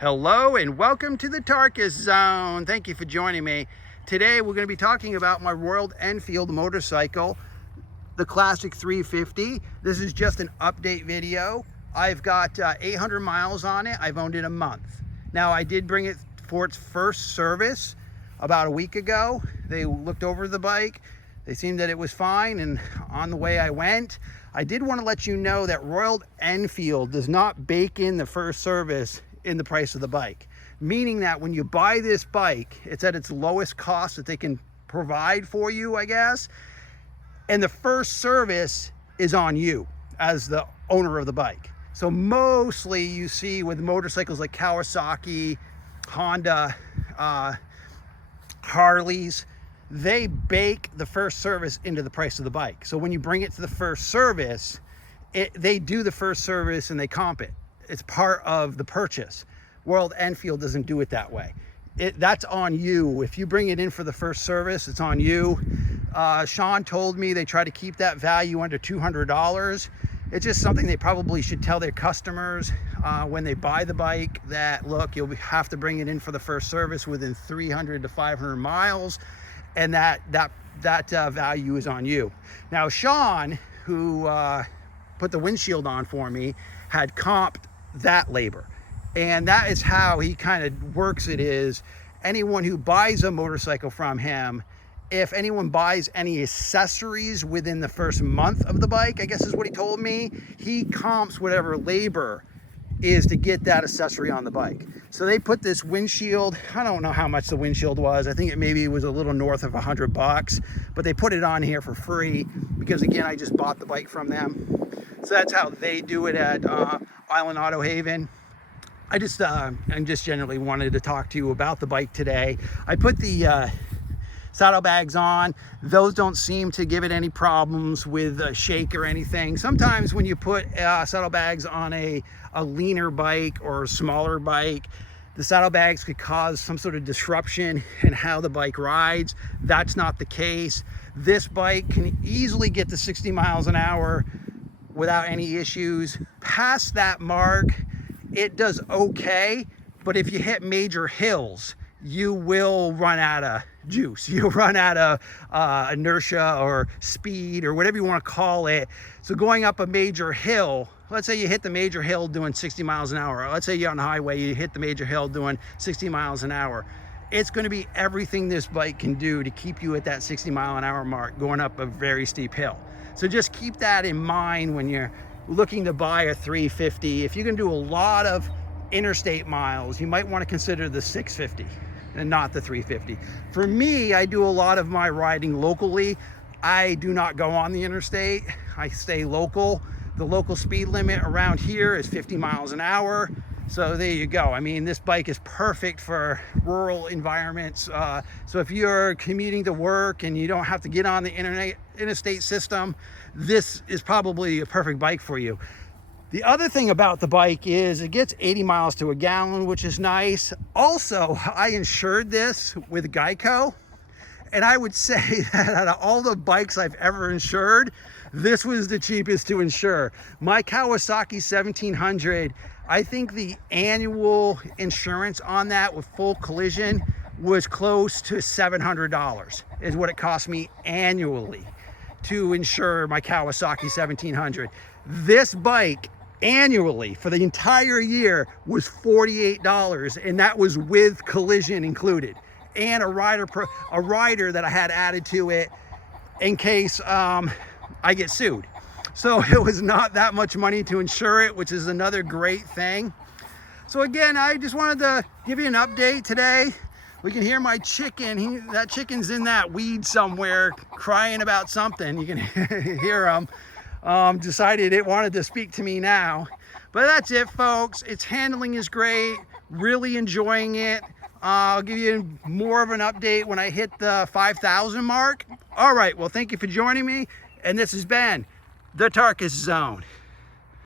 Hello and welcome to the Tarkus Zone. Thank you for joining me. Today we're going to be talking about my Royal Enfield motorcycle, the Classic 350. This is just an update video. I've got 800 miles on it. I've owned it a month. Now I did bring it for its first service about a week ago. They looked over the bike. They seemed that it was fine, and on the way I went. I did want to let you know that Royal Enfield does not bake in the first service in the price of the bike, meaning that when you buy this bike, it's at its lowest cost that they can provide for you, I guess, and the first service is on you as the owner of the bike. So mostly you see with motorcycles like Kawasaki, Honda, Harleys, they bake the first service into the price of the bike. So when you bring it to the first service, they do the first service and they comp it. It's part of the purchase. Royal Enfield doesn't do it that way. That's on you. If you bring it in for the first service, it's on you. Sean told me they try to keep that value under $200. It's just something they probably should tell their customers when they buy the bike, that look, you'll have to bring it in for the first service within 300 to 500 miles, and that value is on you. Now Sean, who put the windshield on for me, had comped that labor, and that is how he kind of works it. Is anyone who buys a motorcycle from him, if anyone buys any accessories within the first month of the bike, I guess is what he told me, he comps whatever labor is to get that accessory on the bike. So they put this windshield, I don't know how much the windshield was, I think it maybe was a little north of $100, but they put it on here for free because, again, I just bought the bike from them. So that's how they do it at Island Auto Haven. I just generally wanted to talk to you about the bike today. I put the saddlebags on. Those don't seem to give it any problems with a shake or anything. Sometimes when you put saddlebags on a leaner bike or a smaller bike, the saddlebags could cause some sort of disruption in how the bike rides. That's not the case. This bike can easily get to 60 miles an hour without any issues. Past that mark, it does okay, but if you hit major hills, you will run out of juice. You'll run out of inertia or speed or whatever you want to call it. So going up a major hill, let's say you hit the major hill doing 60 miles an hour. Let's say you're on the highway, you hit the major hill doing 60 miles an hour. It's going to be everything this bike can do to keep you at that 60 mile an hour mark going up a very steep hill. So just keep that in mind when you're looking to buy a 350. If you're going to do a lot of interstate miles, you might want to consider the 650 and not the 350. For me, I do a lot of my riding locally. I do not go on the interstate. I stay local. The local speed limit around here is 50 miles an hour. So there you go. I mean, this bike is perfect for rural environments. So if you're commuting to work and you don't have to get on the interstate system, this is probably a perfect bike for you. The other thing about the bike is it gets 80 miles to a gallon, which is nice. Also, I insured this with Geico, and I would say that out of all the bikes I've ever insured, this was the cheapest to insure. My Kawasaki 1700, I think the annual insurance on that with full collision was close to $700 is what it cost me annually to insure my Kawasaki 1700. This bike annually for the entire year was $48, and that was with collision included, and a rider that I had added to it in case I get sued. So it was not that much money to insure it, which is another great thing. So again, I just wanted to give you an update today. We can hear my chicken. That chicken's in that weed somewhere crying about something. You can hear him. Decided it wanted to speak to me now. But that's it, folks. Its handling is great. Really enjoying it. I'll give you more of an update when I hit the 5,000 mark. All right, well, thank you for joining me. And this has been the Tarkus Zone.